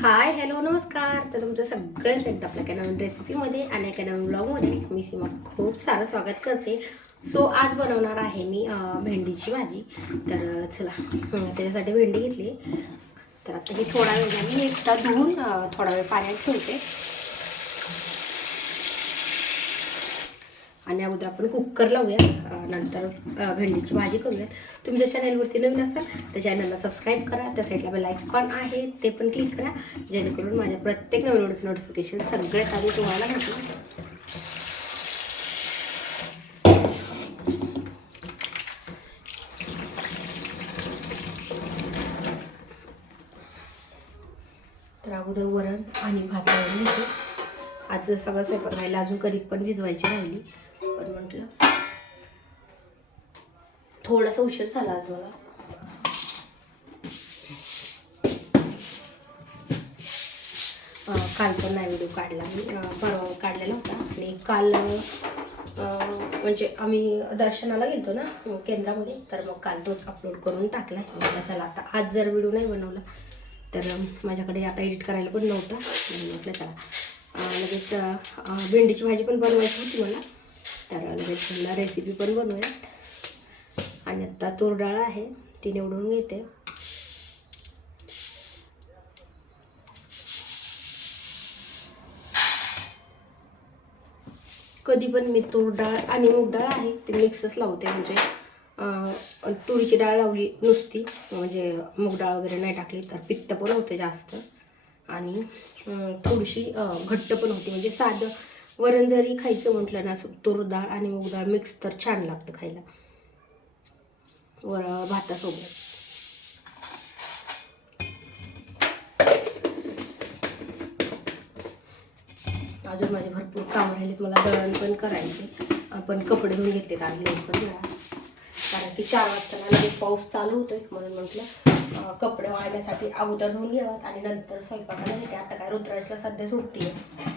Hi hello नमस्कार. तर तुमचं सगळ्यांचं एकदा आपल्या एका नवीन रेसिपीमध्ये आणि एका नवीन ब्लॉगमध्ये मी सीमा खूप सारं स्वागत करते. सो आज बनवणार आहे मी भेंडीची भाजी. तर चला त्याच्यासाठी भेंडी घेतली. तर आता ही थोडा वेळ मी एकदा धुवून थोडा वेळ पाण्यात ठेवते आणि अगोदर आपण कुकर लावूया, नंतर भेंडीची भाजी करूयात. तुम्ही जर चॅनलवरती नवीन असाल तर चॅनलला सबस्क्राईब करा. त्या साईडला बेल आयकॉन आहे ते पण क्लिक करा, जेणेकरून माझ्या प्रत्येक नवीन व्हिडिओचं नोटिफिकेशन सगळ्यात आधी तुम्हाला भेटेल. तर अगोदर वरण आणि भात लावून घेते. आज सगळं स्वयंपाक राहिला, अजून कणिक पण भिजवायची राहिली, पण म्हटलं थोडासा उशीर झाला आज मला. काल पण नाही व्हिडिओ काढला मी, परवा काढलेला होता. आणि काल म्हणजे आम्ही दर्शनाला गेलतो ना केंद्रामध्ये, तर मग काल तोच अपलोड करून टाकला. चला आता आज जर व्हिडिओ नाही बनवला तर माझ्याकडे आता एडिट करायला पण नव्हता. म्हटलं चला लगेच भेंडीची भाजी पण बनवायची होती मला, तर लगेच मला रेसिपी पण बनवूयात. आणि आत्ता तूर डाळ आहे ती निवडून घेते. कधी पण मी तूर डाळ आणि मूग डाळ आहे ते मिक्सच लावते. म्हणजे तुरीची डाळ लावली नुसती, म्हणजे मूग डाळ वगैरे नाही टाकली तर पित्त पण होते जास्त, आणि थोडीशी घट्ट पण होते. म्हणजे साधं वरण जरी खायचं म्हटलं ना, तूर डाळ आणि मूग डाळ मिक्स तर छान लागतं खायला भातासोबत. अजून माझे भरपूर कामं राहिलेत, मला दळण पण करायचे. आपण कपडे धुवून घेतलेत आज लवकर जरा, कारण की 4 वाजता लगेच पाऊस चालू होतोय. म्हणून म्हटलं कपडे वाळण्यासाठी अगोदर धुवून घ्यावात आणि नंतर स्वयंपाकाला घेते. आता काय रुद्राजला सध्या सुट्टी आहे.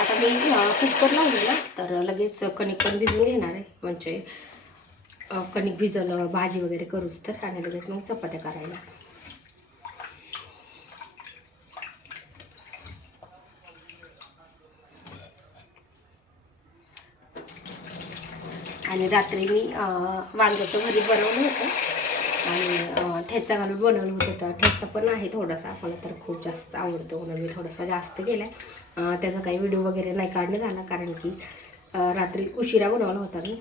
आता मी कुकर लावलेला, तर लगेच कणिक पण भिजवून घेणार आहे. म्हणजे कणिक भिजवलं भाजी वगैरे करूच तर, आणि लगेच मग चपात्या करायला. आणि रात्री मी वांग्याचं भरीत बनवलं होतं आणि ठेचा घालून बनवलं होतं. तर ठेचा पण आहे थोडासा, मला तर खूप जास्त आवडतो म्हणून मी थोडासा जास्त केला आहे. त्याचा काही व्हिडिओ वगैरे नाही काढणं झाला, कारण की रात्री उशिरा बनवला होता मी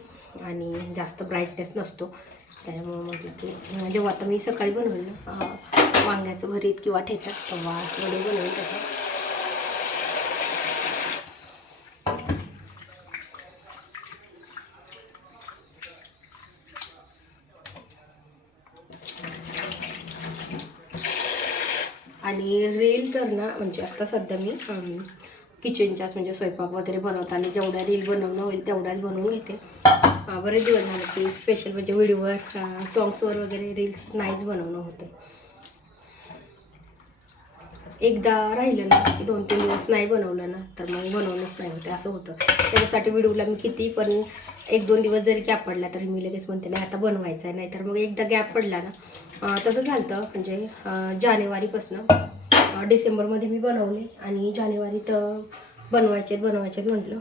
आणि जास्त ब्राईटनेस नसतो. त्यामुळे म्हटलं की जेव्हा आता मी सकाळी बनवलं वांग्याचं भरीत किंवा ठेचा, तेव्हा व्हिडिओ बनवून त्याचा. आणि रील तर ना, म्हणजे आता सध्या मी किचनच्याच म्हणजे स्वयंपाक वगैरे बनवताना जेवढ्या रील बनवणं होईल तेवढ्याच बनवून घेते. बरेच दिवस झाले की स्पेशल म्हणजे व्हिडिओवर सॉंग्सवर वगैरे रील्स नाहीच बनवणं होतं. एकदा राहिलं ना की 2-3 दिवस नाही बनवलं ना तर मग बनवणंच नाही होते, असं होतं. त्याच्यासाठी व्हिडिओला मी किती पण 1-2 दिवस जरी गॅप पडला तरी मी लगेच म्हणते नाही आता बनवायचं आहे. नाही तर मग एकदा गॅप पडला ना, तसं झालं म्हणजे जानेवारीपासून डिसेंबरमध्ये मी बनवले आणि जानेवारीत बनवायचे म्हटलं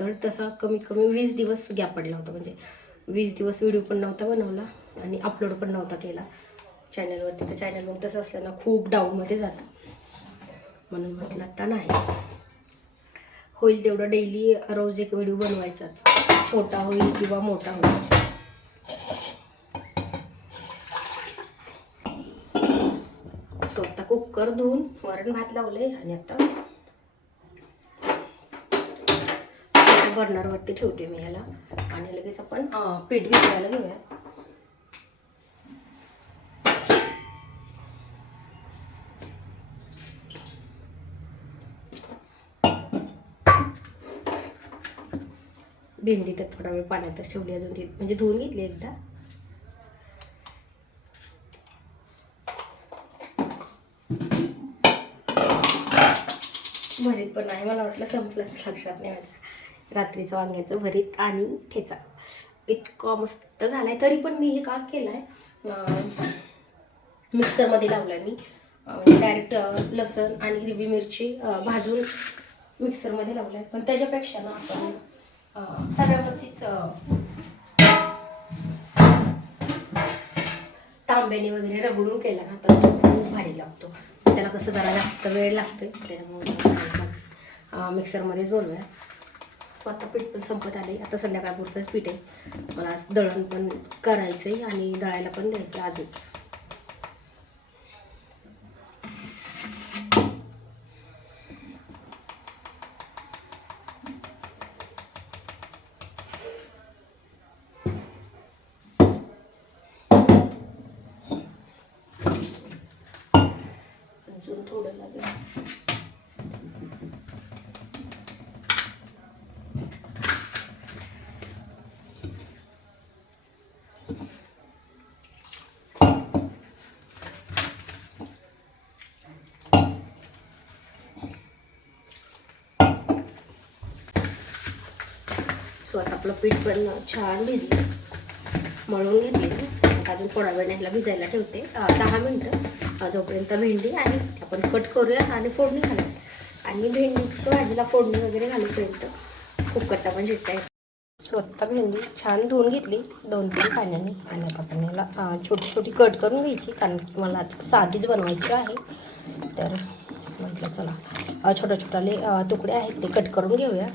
तर तसा कमीत कमी 20 दिवस गॅप पडला होता. म्हणजे 20 दिवस व्हिडिओ पण नव्हता बनवला आणि अपलोड पण नव्हता केला चॅनलवरती. तर चॅनल मग तसं असलं ना खूप डाऊनमध्ये जातं, म्हणून म्हटलं आता नाही. होईल तेवढं डेली रोज एक व्हिडिओ बनवायचा, छोटा होईल किंवा मोठा होईल. स्वतः कुकर धुवून वरण भात लावले आणि आता बर्नरवरती ठेवते मी याला आणि लगेच आपण पीठ भिजवायला घेऊया. भेंडी तर थोडा वेळ पाण्यातच ठेवली, अजून ती म्हणजे धुवून घेतली एकदा. भरीत पण आहे, मला वाटलं संपलंच, लक्षात नाही माझ्या. रात्रीचं वांग्याचं भरीत आणि ठेचा इतका मस्त झालाय. तरी पण मी हे का केलंय, मिक्सरमध्ये लावलाय मी. डायरेक्ट लसण आणि हिरवी मिरची भाजून मिक्सरमध्ये लावलाय. पण त्याच्यापेक्षा ना आपण तव्यावरतीच तांब्याने वगैरे रगडून केला ना तर तो खूप भारी लागतो. त्याला कसं जरा जास्त वेळ लागतोय, त्याच्यामुळे मिक्सरमध्येच बनवूया. स्वतः पीठ पण संपत आले, आता संध्याकाळपुरतंच पीठ आहे. मला दळण पण करायचं आहे आणि दळायला पण द्यायचं आजच. अजून थोडं लागेल. स्वतः आपलं पीठ पण छान भिजलं, मळून घेतले. अजून थोडा वेळ ह्याला भिजायला ठेवते 10 मिनटं, जोपर्यंत भेंडी आहे आपण कट करूया आणि फोडणी घालूया. आणि भेंडीच्या भाजीला फोडणी वगैरे घालूपर्यंत कुकरचा पण शिट्ट्या आहे. स्वतः भेंडी छान धुवून घेतली 2-3 पाण्याने आणि आता आपण याला छोटी छोटी कट करून घ्यायची, कारण की मला साधीच बनवायची आहे. तर म्हटलं चला छोटे तुकडे आहेत ते कट करून घेऊया.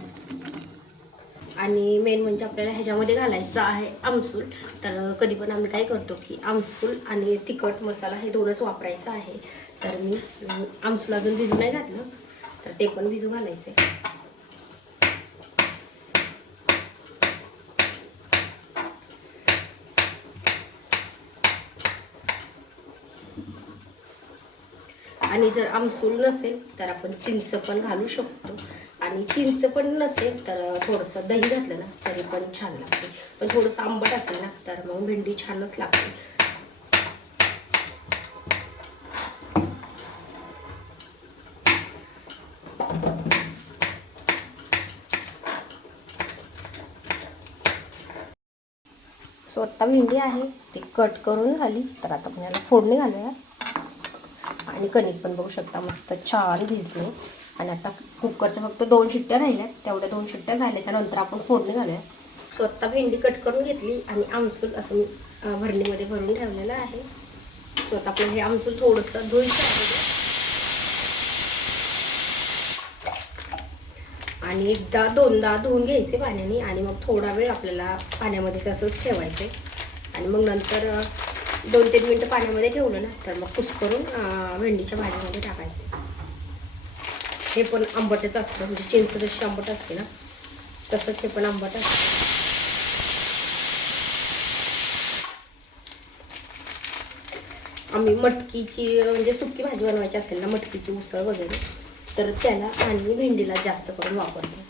आणि मेन म्हणजे आपल्याला ह्याच्यामध्ये घालायचं आहे आमसूल. तर कधी पण आम्ही काय करतो की आमसूल आणि तिखट मसाला हे दोनच वापरायचं आहे. तर मी आमसूल अजून भिजू नाही घातलं, तर ते पण भिजू घालायचं आहे. आणि जर आमसूल नसेल तर आपण चिंच पण घालू शकतो. आणि चिंच पण नसेल तर थोडंसं दही घातलं ना तरी पण छान लागते. पण थोडंसं आंबट असेल ना तर मग भेंडी छानच लागते. स्वतः भेंडी आहे ती कट करून झाली. तर आता आपण याला फोडणी घालूया. आणि कणिक पण बघू शकता मस्त छान भिजले. आणि आता कुकरच्या फक्त 2 शिट्ट्या राहिल्या, तेवढ्या 2 शिट्ट्या झाल्याच्या नंतर आपण फोडणी घालूया. स्वतः भेंडी कट करून घेतली आणि आमसूल असं मी भरणीमध्ये भरून ठेवलेलं आहे. स्वतः आपलं हे आमसूल थोडंसं धुवायचं आहे आणि एकदा 2दा धुवून घ्यायचे पाण्याने. आणि मग थोडा वेळ आपल्याला पाण्यामध्ये तसंच ठेवायचे. आणि मग नंतर 2-3 मिनटं पाण्यामध्ये ठेवलं ना तर मग कुस्करून भेंडीच्या भाजीमध्ये टाकायचे. हे पण आंबटच असतं, म्हणजे चिंच जशी आंबट असते ना तसंच हे पण आंबट असतं. आम्ही मटकीची म्हणजे सुकी भाजी बनवायची असेल ना, मटकीची उसळ वगैरे, तर त्याला आणि भेंडीला जास्त करून वापरतो.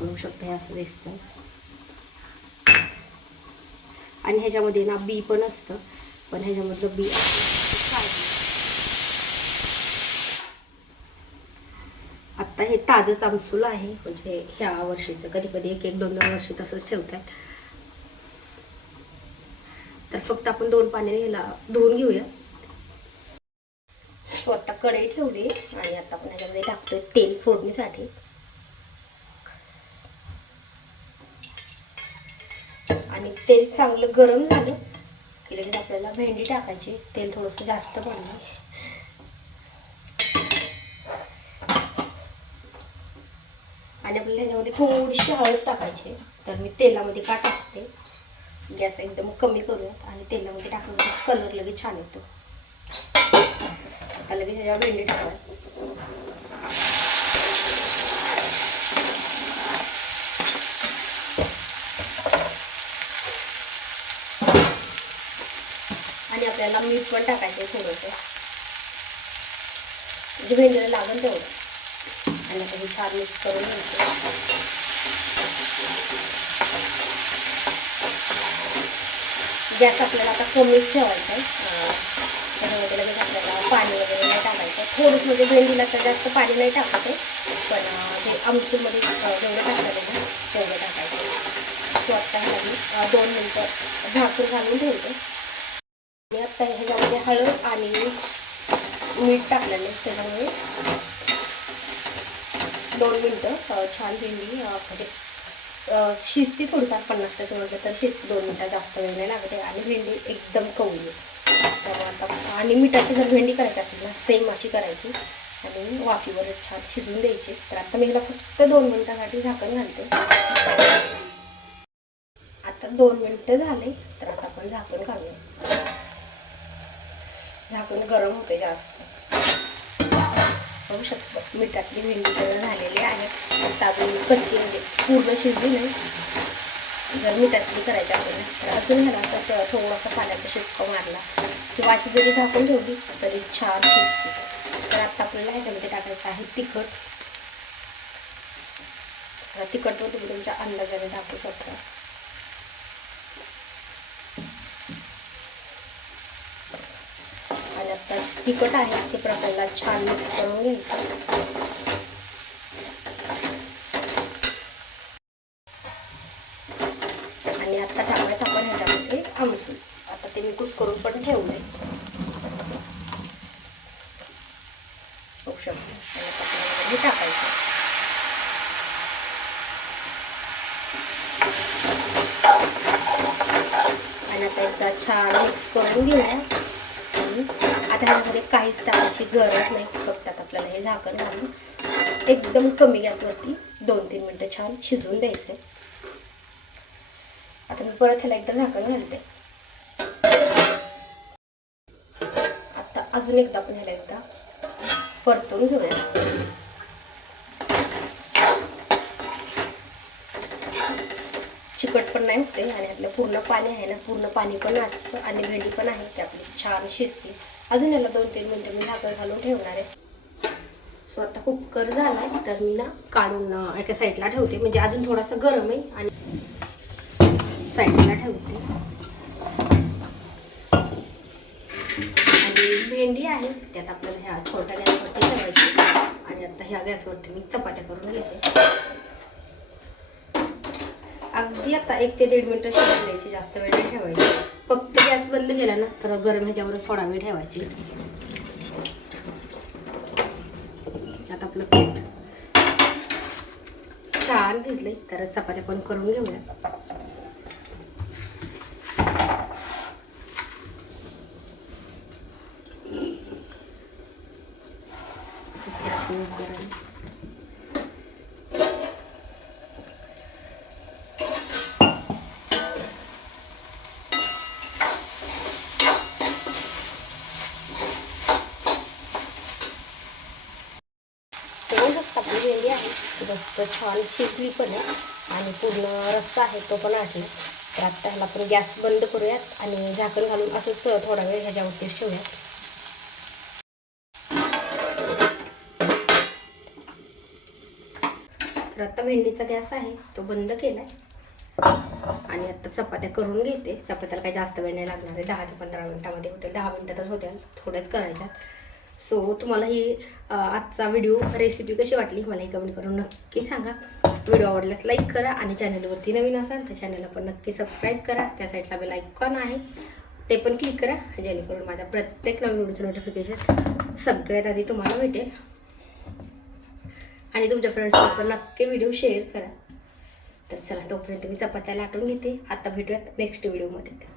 बघू शकता हे असं दिसतं. आणि ह्याच्यामध्ये ना बी पण असतं, पण ह्याच्यामधलं बी आत्ता हे ताजंच आमसूल आहे, म्हणजे ह्या वर्षीचं. कधी कधी 1-2 वर्षी तसंच ठेवतात. तर फक्त आपण 2 पाण्याने ह्याला धुवून घेऊया. स्वतः कढई ठेवली आणि आता आपण ह्याच्यामध्ये टाकतोय तेल फोडणीसाठी. आणि तेल चांगलं गरम झालं की लगेच आपल्याला भेंडी टाकायची. तेल थोडंसं जास्त पडलं. आणि आपल्याला ह्याच्यामध्ये थोडीशी हळद टाकायची. तर मी तेलामध्ये का टाकते, गॅस एकदम कमी करूयात आणि तेलामध्ये टाकल्यावर कलर लगेच छान येतो. आता लगेच ह्याच्यावर भेंडी टाकूया. आणि आपल्याला मीठ पण टाकायचं आहे थोडंसं, म्हणजे भेंडीला लागेल तेवढं. आणि आता हे छान मिक्स करून घ्यायचं. गॅस आपल्याला आता कमीच ठेवायचा आहे. त्याच्यामध्ये लगेच आपल्याला पाणी वगैरे नाही टाकायचं. थोडंच म्हणजे भेंडीला तर जास्त पाणी नाही टाकायचं, पण ते आमसूरमध्ये जेवढं टाकलं ना तेवढं टाकायचं. तो आत्ता ह्याला 2 मिनटं झाकून घालून ठेवते. आणि आत्ता ह्याच्यामध्ये हळद आणि मीठ टाकलेलं, त्याच्यामुळे 2 मिनटं छान भेंडी म्हणजे शिजती थोडीफार 50% म्हटलं तर शिजती. 2 मिनटं जास्त वेळ नाही लागते आणि भेंडी एकदम कवळी आहे. त्यामुळे आता आणि मिठाची जर भेंडी करायची असेल ना सेम अशी करायची आणि वाफीवर छान शिजवून द्यायची. तर आता मी हिला फक्त 2 मिनटासाठी झाकण घालते. आता 2 मिनटं झाले, तर आता आपण झाकण काढूया. झाकण गरम होते जास्त. बघू शकतो मिठातली भेंडी तर झालेली आहे. फक्त अजून कच्ची म्हणजे पूर्ण शिजली नाही. जर मिठातली करायची असेल तर अजून ह्याला असं थोडासा पाण्याचा शिपका मारला किंवा अशी जरी झाकून ठेवली तरी छान शिजते. तर आता आपल्याला ह्याच्यामध्ये टाकायचं आहे तिखट. तिखटवर तुम्ही तुमच्या अंदाजाने टाकू शकता. आणि आता तिखट आहे ते प्रकारला छान मिक्स करून घ्यायचं. आणि आता टाकायचं आपण ह्याच्यामध्ये आमसूल. आता ते मी कुस्करून पण ठेवलंय, बघू शकतो. हे टाकायचं आणि आता एकदा छान मिक्स करून घेऊया. आता ह्यामध्ये काहीच टाकायची गरज नाही. फक्त आता आपल्याला हे झाकण घालून एकदम कमी गॅसवरती 2-3 मिनटं छान शिजवून द्यायचं. आता मी परत ह्याला एकदा झाकण घालते. आता अजून एकदा आपण ह्याला एकदा परतून घेऊया. चिकट पण नाही होते आणि आपलं पूर्ण पाणी आहे ना, पूर्ण पाणी पण लागतं आणि भेंडी पण आहे ते आपली छान शिजते. अजून याला 2-3 मिनटं मी झाकण घालून ठेवणार आहे. सो आता कुकर झालाय, तर मी ना काढून एका साईडला ठेवते. म्हणजे अजून थोडासा गरम आहे आणि साईडला ठेवते. आणि भेंडी आहे त्यात आपल्याला ह्या छोट्या गॅसवरती ठेवायची. आणि आता ह्या गॅसवरती मी चपात्या करून घेते. अगदी आता 1 ते 1.5 मिनटं शिजून द्यायची, जास्त वेळ नाही ठेवायची. फक्त गॅस बंद केला ना तर गरम ह्याच्यावर थोडा वेळ ठेवायची. आता आपलं पीठ छान भिजले, तर चपात्या पण करून घेऊया. आपली भेंडी आहे मस्त छान शिजली पण आहे आणि पूर्ण रस्सा आहे तो पण आहे. तर आता ह्याला आपण गॅस बंद करूयात आणि झाकण घालून असंच थोडा वेळ ह्याच्यावरतीच ठेवूयात. तर आता भेंडीचा गॅस आहे तो बंद केलाय आणि आता चपात्या करून घेते. चपात्याला काही जास्त वेळ नाही लागणार आहे, 10 ते 15 मिनिटामध्ये होतील. 10 मिनिटातच होतील, थोड्याच करायच्यात. सो तुम्हाला ही आजचा व्हिडिओ रेसिपी कशी वाटली मला ही कमेंट करून नक्की सांगा. व्हिडिओ आवडल्यास लाईक करा आणि चॅनलवरती नवीन असाल तर चॅनलला पण नक्की सबस्क्राईब करा. त्या साईडला बेल आयकॉन आहे ते पण क्लिक करा, जेणेकरून माझ्या प्रत्येक नवीन व्हिडिओचं नोटिफिकेशन सगळ्यात आधी तुम्हाला भेटेल. आणि तुमच्या फ्रेंड्सला पण नक्की व्हिडिओ शेअर करा. तर चला तोपर्यंत मी चपात्या लाटून घेते. आता भेटूयात नेक्स्ट व्हिडिओमध्ये.